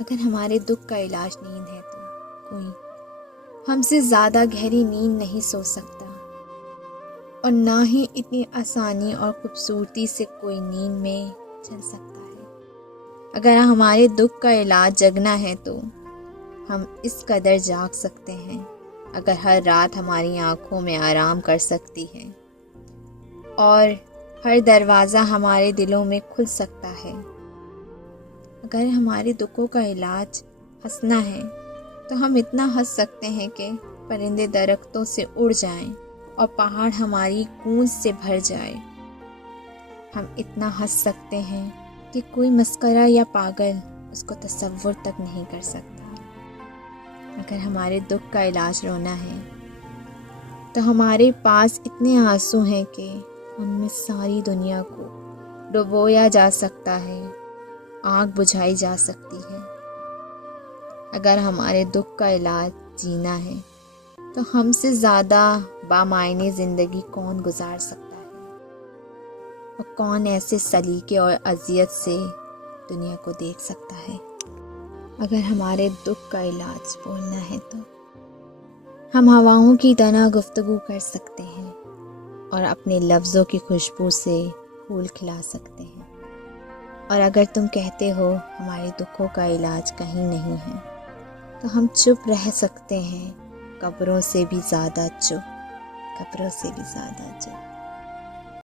اگر ہمارے دکھ کا علاج نیند ہے تو کوئی ہم سے زیادہ گہری نیند نہیں سو سکتا، اور نہ ہی اتنی آسانی اور خوبصورتی سے کوئی نیند میں چل سکتا ہے۔ اگر ہمارے دکھ کا علاج جگنا ہے تو ہم اس قدر جاگ سکتے ہیں، اگر ہر رات ہماری آنکھوں میں آرام کر سکتی ہے اور ہر دروازہ ہمارے دلوں میں کھل سکتا ہے۔ اگر ہمارے دکھوں کا علاج ہنسنا ہے تو ہم اتنا ہنس سکتے ہیں کہ پرندے درختوں سے اڑ جائیں اور پہاڑ ہماری گونج سے بھر جائے۔ ہم اتنا ہنس سکتے ہیں کہ کوئی مسخرہ یا پاگل اس کو تصور تک نہیں کر سکتا۔ اگر ہمارے دکھ کا علاج رونا ہے تو ہمارے پاس اتنے آنسو ہیں کہ ان میں ساری دنیا کو ڈبویا جا سکتا ہے، آگ بجھائی جا سکتی ہے۔ اگر ہمارے دکھ کا علاج جینا ہے تو ہم سے زیادہ بامعنی زندگی کون گزار سکتا ہے، اور کون ایسے سلیقے اور اذیت سے دنیا کو دیکھ سکتا ہے۔ اگر ہمارے دکھ کا علاج بولنا ہے تو ہم ہواؤں کی طرح گفتگو کر سکتے ہیں اور اپنے لفظوں کی خوشبو سے پھول کھلا سکتے ہیں۔ اور اگر تم کہتے ہو ہمارے دکھوں کا علاج کہیں نہیں ہے تو ہم چپ رہ سکتے ہیں، قبروں سے بھی زیادہ چپ، قبروں سے بھی زیادہ چپ۔